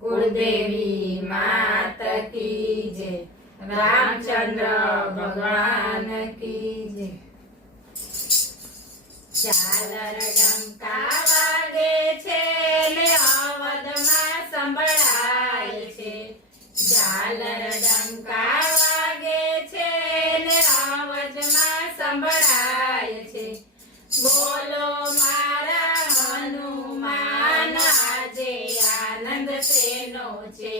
कुलदेवी मात की जय, रामचंद्र भगवान की जय। झालर डंका वागे छे ने अवधमां संभळाय छे। झालर डंका वागे छे ने अवधमां संभळाय छे। बोलो मारा हनुमान आजे आनंद तेनो छे।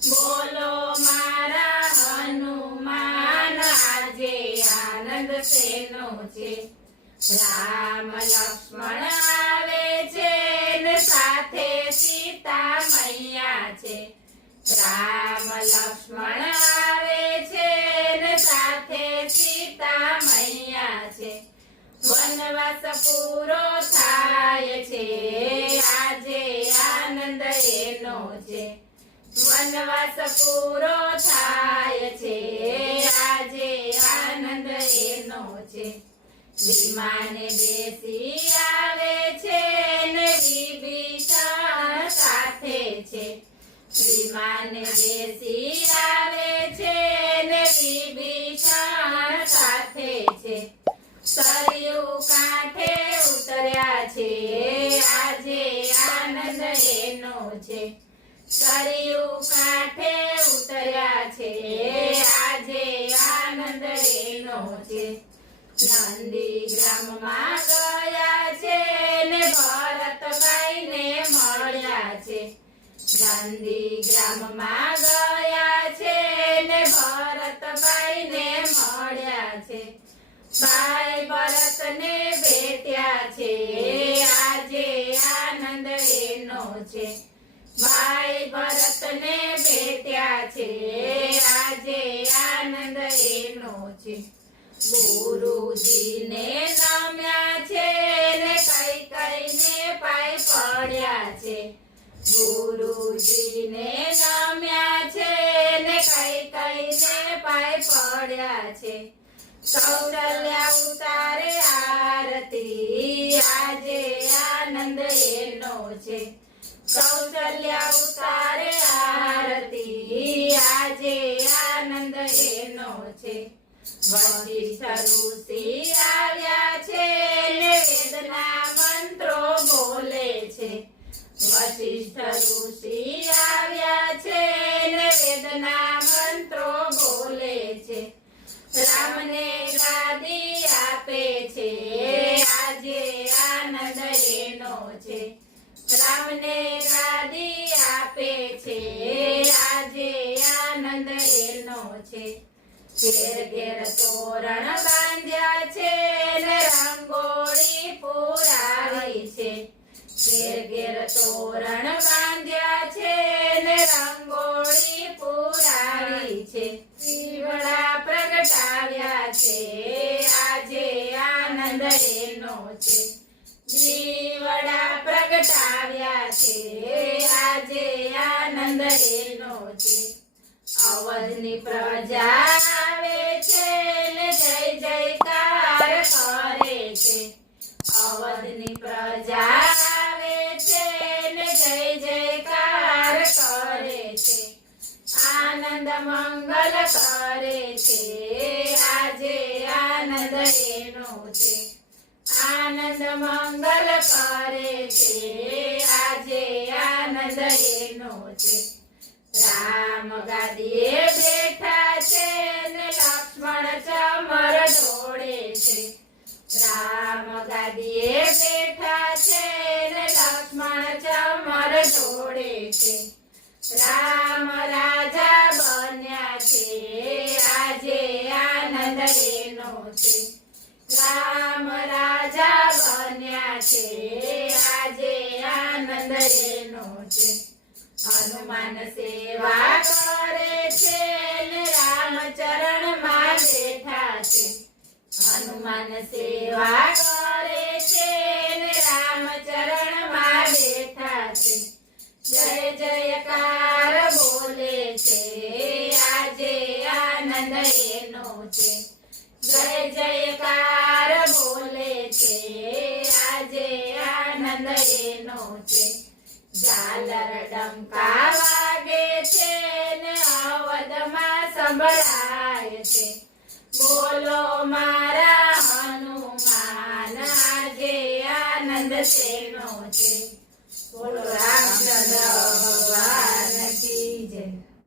बोलो मारा हनुमान आजे आनंद तेनो छे। राम लक्ष्मण आवे छे ने साथे सीता मैया छे। राम लक्ष्मण आवे छे ने साथे सीता मैया छे। वनवास पूरो थाय छे आजे आनंद एनो छे। वनवास पूरो थाय छे आजे आनंद एनो छे। विमाने बेसी आवे छे ने विभीषण साथे छे। विमाने बेसी आवे छे ने विभीषण साथे छे। सरयू कांठे उतर्या छे आजे आनंद एनो छे। सरयू कांठे उतर्या छे आजे आनंद एनो छे। नंदीग्राम मां गया छे ने भरतभाई ने मळ्या छे। नंदीग्राम मां गया छे ने भरतभाई ने मळ्या छे। भाई भरत ने भेट्या छे आजे आनंद एनो छे। भाई भरत ने भेट्या छे आजे आनंद एनो छे। गुरुजी ने नम्या छे ने कैकेयी ने पाय पड्या छे। गुरुजी ने नम्या छे ने कैकेयी ने पाय पड्या छे। कौशल्या उतारे आरती आजे आनंद एनो छे। कौशल्या उतारे आरती आजे आनंद एनो छे। वशिष्ठ ऋषि आव्या छे ने वेदना मंत्रो बोले छे। वशिष्ठ ऋषि आव्या छे ने वेदना मंत्रो बोले छे। राम ने गादी आपे छे आजे आनंद एनो छे। राम ने गादी आपे छे आजे आनंद एनो छे। घेर घेर तोरण बांध्या छे ने रंगोળી पुरावी छे। घेर घेर तोरण बांध्या छे ने रंगोળી पुरावी छे। દીવડા પ્રગટાવ્યા છે આજે આનંદ એનો છે। દીવડા પ્રગટાવ્યા છે આજે આનંદ એનો છે। અવધની પ્રજા આવે છે ને જય જયકાર કરે છે। અવધની પ્રજા આવે છે ને જય જયકાર કરે છે। આનંદ મંગલ કરે છે આજે આનંદ એનો છે। આનંદ મંગલ કરે છે આજે આનંદ એનો છે। રામ ગાદીએ બેઠા છે ને લક્ષ્મણ ચમર ઢોળે છે। રામ ગાદીએ બેઠા છે ને લક્ષ્મણ ચમર ઢોળે છે। રામ રાજા બન્યા છે આજે આનંદ એનો છે। રામ રાજા બન્યા છે આજે આનંદ એનો છે। હનુમાન સેવા કરે છે ને રામ ચરણ માં બેઠા છે। હનુમાન સેવા કરે છે ને રામ ચરણ માં બેઠા છે। જય જયકાર બોલે છે આજે આનંદ એનો છે। જય જયકાર બોલે છે આજે આનંદ એનો છે। ઝાલર ડંકા વાગે છે ને અવધમાં સંભળાય છે. બોલો મારા હનુમાન આજે આનંદ શેનો છે. બોલો રામચંદ્ર ભગવાન